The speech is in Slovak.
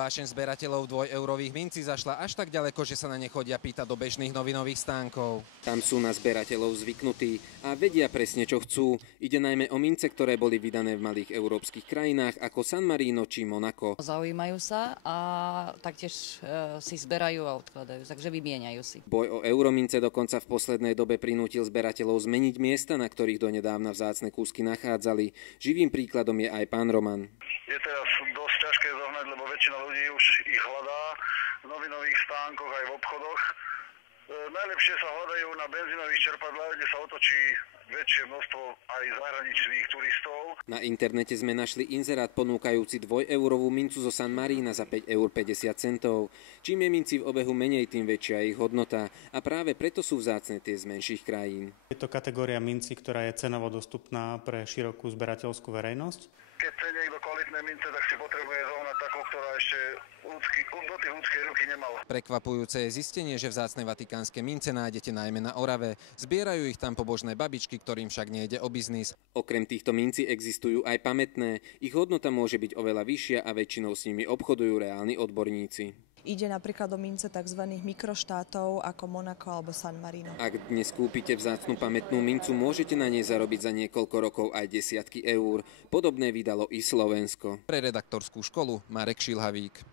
Vášeň zberateľov dvojeurových mincí zašla až tak ďaleko, že sa na ne chodia pýtať do bežných novinových stánkov. Tam sú na zberateľov zvyknutí a vedia presne, čo chcú. Ide najmä o mince, ktoré boli vydané v malých európskych krajinách ako San Marino či Monako. Zaujímajú sa a taktiež si zberajú a odkladajú, takže vymieňajú si. Boj o euromince dokonca v poslednej dobe prinútil zberateľov zmeniť miesta, na ktorých donedávna vzácne kúsky nachádzali. Živým príkladom je aj pán Roman. Je teraz dosť ťažké zohnať, lebo väčšina ľudí už ich hľadá v novinových stánkoch aj v obchodoch. Najlepšie sa hľadajú na benzínových čerpadlách, kde sa otočí väčšie množstvo aj zahraničných turistov. Na internete sme našli inzerát ponúkajúci dvojeurovú mincu zo San Marina za 5,50 €. Čím je minci v obehu menej, tým väčšia ich hodnota a práve preto sú vzácne tie z menších krajín. Je to kategória minci, ktorá je cenovo dostupná pre širokú zberateľskú verejnosť. Keď chce niekto kvalitné mince, tak si potrebuje zohnať takú, ktorá ešte do tých ľudskej ruky nemala. Prekvapujúce je zistenie, že vzácne vatikánske mince nájdete najmä na Orave. Zbierajú ich tam pobožné babičky, ktorým však nejde o biznis. Okrem týchto mincí existujú aj pamätné. Ich hodnota môže byť oveľa vyššia a väčšinou s nimi obchodujú reálni odborníci. Ide napríklad o mince tzv. Mikroštátov ako Monako alebo San Marino. Ak dnes kúpite vzácnu pamätnú mincu, môžete na nej zarobiť za niekoľko rokov aj desiatky eur. Podobné vydalo i Slovensko. Pre redaktorskú školu Marek Šilhavík.